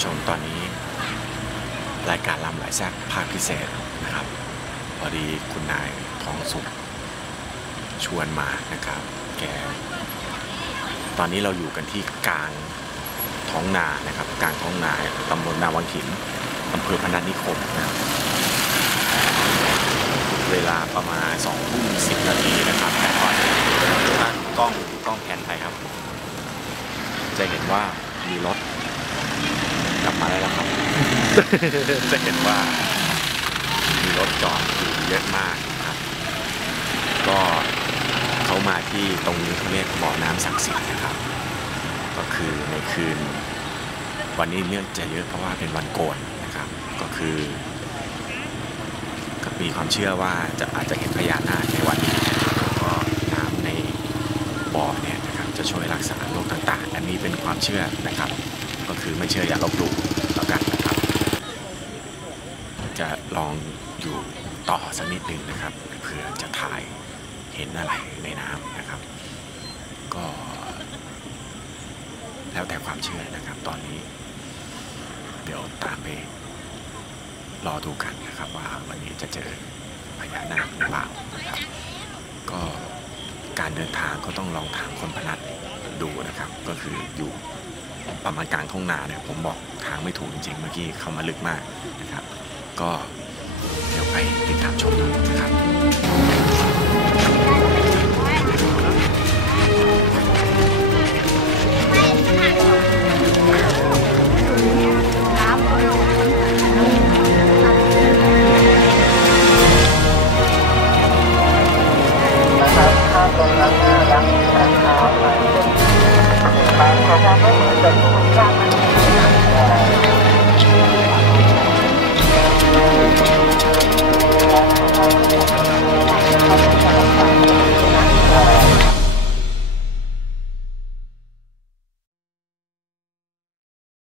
ผู้ชมตอนนี้ รายการลำไหลแซกภาคพิเศษนะครับ พอดีคุณนายทองสุขชวนมานะครับ แก ตอนนี้เราอยู่กันที่กลางท้องนานะครับ กลางท้องนาตำบลนาวังหินอำเภอพนัสนิคมนะเวลาประมาณ2ทุ่ม10นาทีนะครับแต่ก่อนถ้ากล้องกล้องแผนไทยครับ จะเห็นว่ามีรถ แล้วนะครับ จะเห็นว่ามีรถจอดอยู่เยอะมากนะครับ ก็เขามาที่ตรงนี้เขาเรียกบ่อน้ำศักดิ์สิทธิ์นะครับ ก็คือในคืน วันนี้เนี่ยจะเยอะเพราะว่าเป็นวันโกนนะครับ ก็คือก็มีความเชื่อว่าจะอาจจะเห็นพญานาคในวันนี้แล้วก็น้ำในบ่อเนี่ยนะครับจะช่วยรักษาโรคต่างๆ อันนี้เป็นความเชื่อนะครับ ก็คือไม่เชื่ออย่าลบหลู่แล้วกันนะครับ จะลองอยู่ต่อสักนิดหนึ่งนะครับเผื่อจะถ่ายเห็นอะไรในน้ำนะครับ ก็ แล้วแต่ความเชื่อนะครับตอนนี้ เดี๋ยวตามไปรอดูกันนะครับว่าวันนี้จะเจอพญานาคหรือเปล่านะครับก็การเดินทางก็ต้องลองถามคนพนัสดูนะครับ ก็คืออยู่ประมาณกลางทุ่งนาเนี่ยผมบอกทางไม่ถูกจริงๆเมื่อกี้เข้ามาลึกมากนะครับ ก็เดี๋ยวไปติดตามชมดูนะครับนะครับข้ามตรงนั้นที่ยังมีนะครับขอความร่วมมือจากทุก